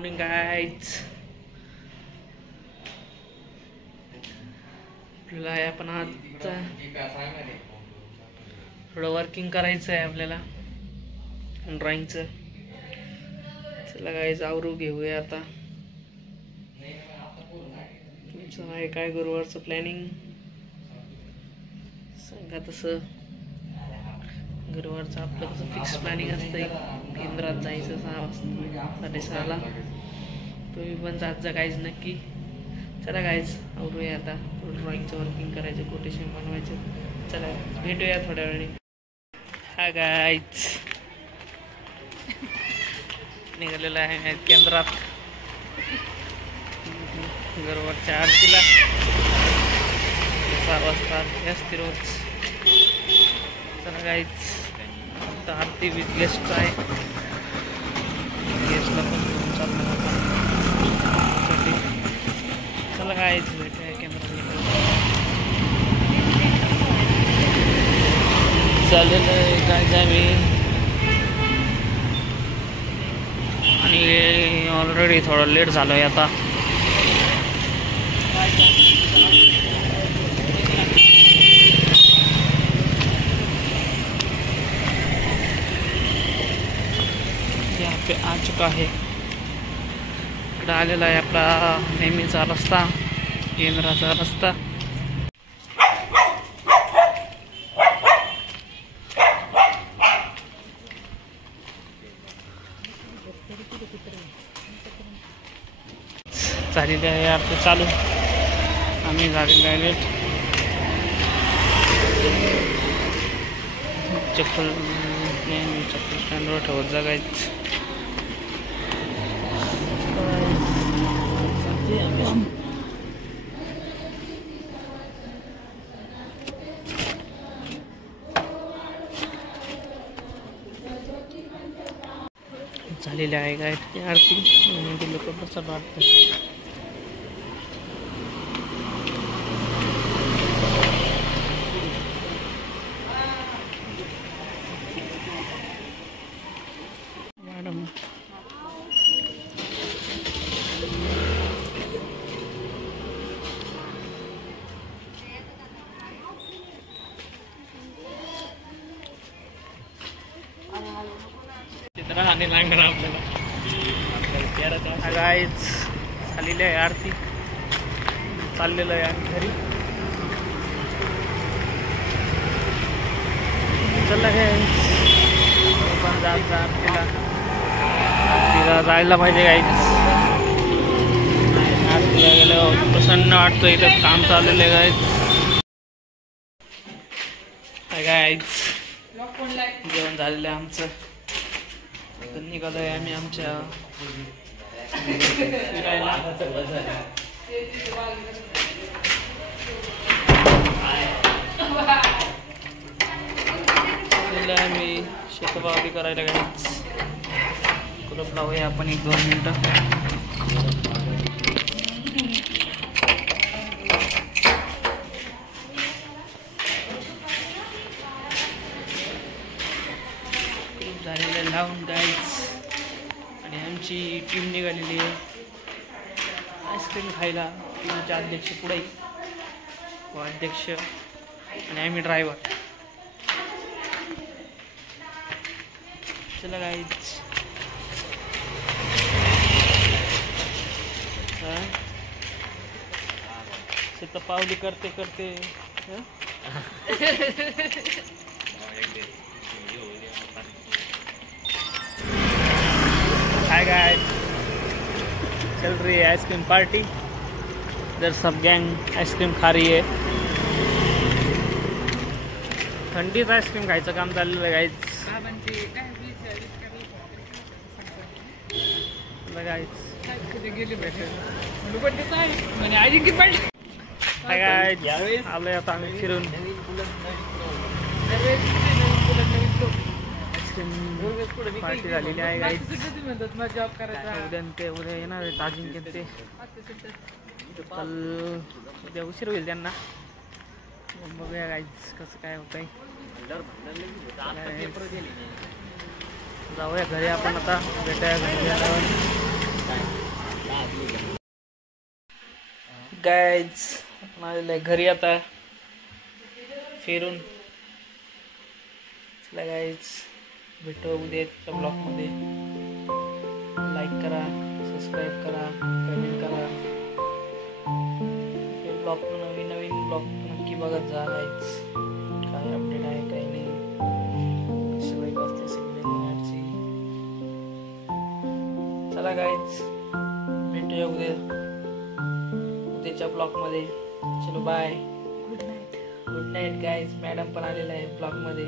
Morning guys, आपल्याला आपण आता थोडं वर्किंग करायचं आहे आपल्याला ड्रॉइंगचं. चला गाइज आवरू घेऊया आता. तुमचं आहे काय गुरुवारचं प्लॅनिंग सांगा. तसं गुरुवारचं आपलं कसं फिक्स प्लॅनिंग असतं केंद्रात जायचं 6 वाजता 6:30ला. तुम्ही पण जात जा गाईज नक्की. चला गाईज आवरूया आता. ड्रॉइंगचं वर्किंग करायचं, कोटेशन बनवायचं. चला भेटूया थोड्या वेळाने. हा गाईज निघालेला आहे केंद्रात गुरुवारच्या आरतीला 6 वाजता असते रोज. चला गाईज आता आरती विथ गेस्ट आहे. गेस्टला पण घेऊन चाललो आपण. चला गाईज भेटूया केंद्रात. चाललेलं आहे गाईज आम्ही आणि ऑलरेडी थोडं लेट झालो आहे आता. यहाँ पे आ चुका है. इकडं आलेला आहे आपला नेहमीचा रस्ता, केंद्राचा रस्ता. झालेली आहे आरती चालू. आम्ही झालेलं आहे लेट. चप्पल नेहमी चप्पल स्टँडवर ठेवत जगायच. झालेली आहे काय आरती. लोक प्रसाद वाटतात. मॅडम राहणे लागणार आपल्याला. गाईज झालेली आहे आरती. चाललेलं आहे आम्ही घरी. चला पण जायचं आरतीला. आरतीला जायला पाहिजे गाईज. आरतीला गेलं प्रसन्न वाटतं. इथं काम चाललेलं आहे गाईज. गाईज जेवण झालेलं आहे आमचं. निघालोय आम्ही आमच्या फिरायला. आम्ही शेतबावडी करायला गाईच. कुलप लावूया आपण 1-2 मिनिटं. झालेलं लावून गाईच. आणि आमची टीम निघालेली आहे आईस्क्रीम खायला. टीमचे अध्यक्ष पुढे, अध्यक्ष आणि आम्ही ड्रायव्हर. चला गाईच. शतपावली करते करते हाय गाइस, चल रही है आइसक्रीम पार्टी. इधर सब गैंग आइसक्रीम खा रही है. थंडीच आइसक्रीम खायचं काम चाललेलं आहे गाईज. आलोय आता आम्ही फिरून. पार्टी झालेली आहे गाईज. उद्या येणार आहे ताजिंक्य. ते काल उद्या उशीर होईल त्यांना. बघूया गाईज कसं काय होत आहे. जाऊया घरी आपण आता. भेटाया घरी. गाईज आपण आलेलं आहे घरी आता फिरून. चला गाईज भेटू उद्याच्या ब्लॉगमध्ये. लाईक करा, सबस्क्राईब करा, कमेंट करा. हे ब्लॉग नवीन नवीन ब्लॉग नक्की बघत जा गाईज. काय अपडेट आहे काही नाही, सगळी वाजते सिग्नलची. चला गाईज भेटूया उद्याच्या ब्लॉगमध्ये. चलो bye, good night. Good night guys. Madam पण आलेला आहे ब्लॉगमध्ये.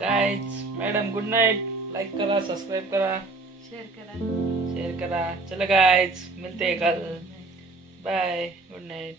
Guys madam good night. Like करा, सबस्क्राईब करा, शेअर करा. चला गाईज मिलते कल. Bye, good night.